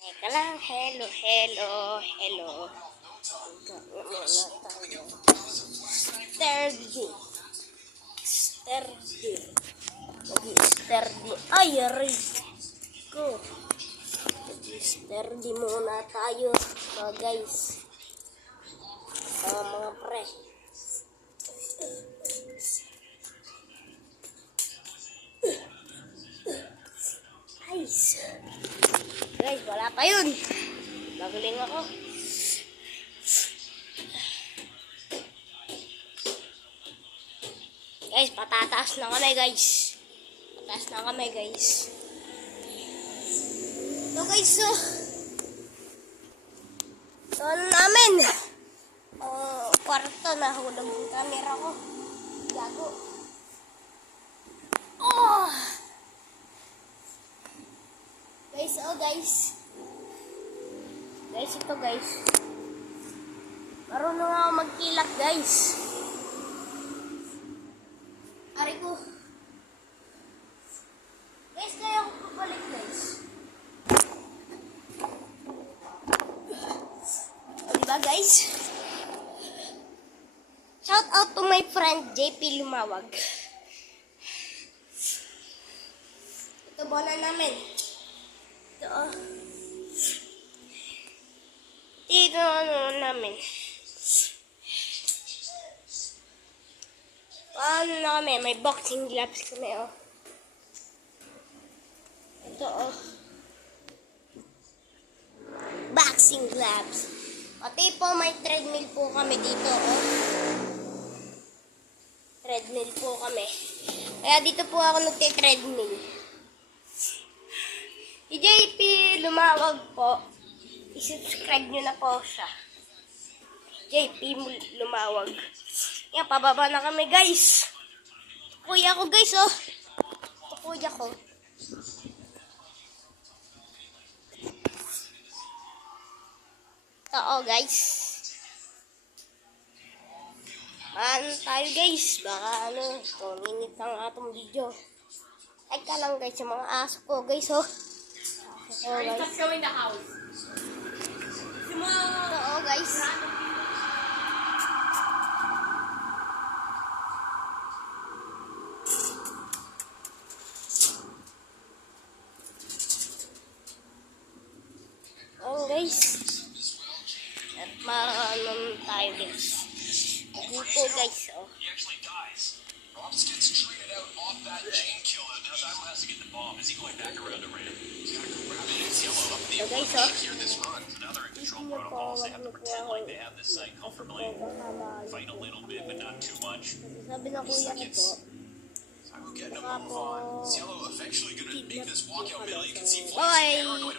Teka lang, hello. Muna tayo. Sturdy. Ay, aray ko. Sturdy muna tayo, mga guys. Mga pre. Guys, wala pa yun. Magaling ako. Guys, patataas na kami, guys. Ito, guys, so. Ito namin. Kwarto na hulog yung camera ko. Gago. Guys. Guys, ito, guys. Marunong ako magkilak, guys. Ari ko. Guys, kaya ako pabalik, guys. Diba, guys? Shout out to my friend, JP Lumawag. Ito bola namin. Ito namin. Paano na kami? May boxing gloves kami, oh. Ito, oh. Boxing gloves. Pati po, may treadmill po kami dito, oh. Treadmill po kami. Kaya dito po ako nagte-treadmill. Si JP Lumawag po. I-subscribe nyo na po siya. JP Lumawag. Yan, pababa na kami, guys. Kuya ko, guys, oh. Ito, kuya ko. Ito, oh, guys. Ano tayo, guys? Baka, 2 minutes ang atong video. Ay ka lang, guys, yung mga aso ko, guys, oh. Guys. Stop showing the house. Oo, guys. Guys. At maanon tayo, guys. Dito, guys, oh. Robs gets treated out off that chain killer. Now Diamond has to get the bomb. Is he going back around to ramp? He's got to go grab it. It's Yellow up the opening here this run. So now they're in control protocols. They have to pretend like they have this site comfortably. Fight a little bit, but not too much. Sabi na kuya ko po. I'm getting a move on. Is Yellow eventually going to make this walkout middle? You can see Bye!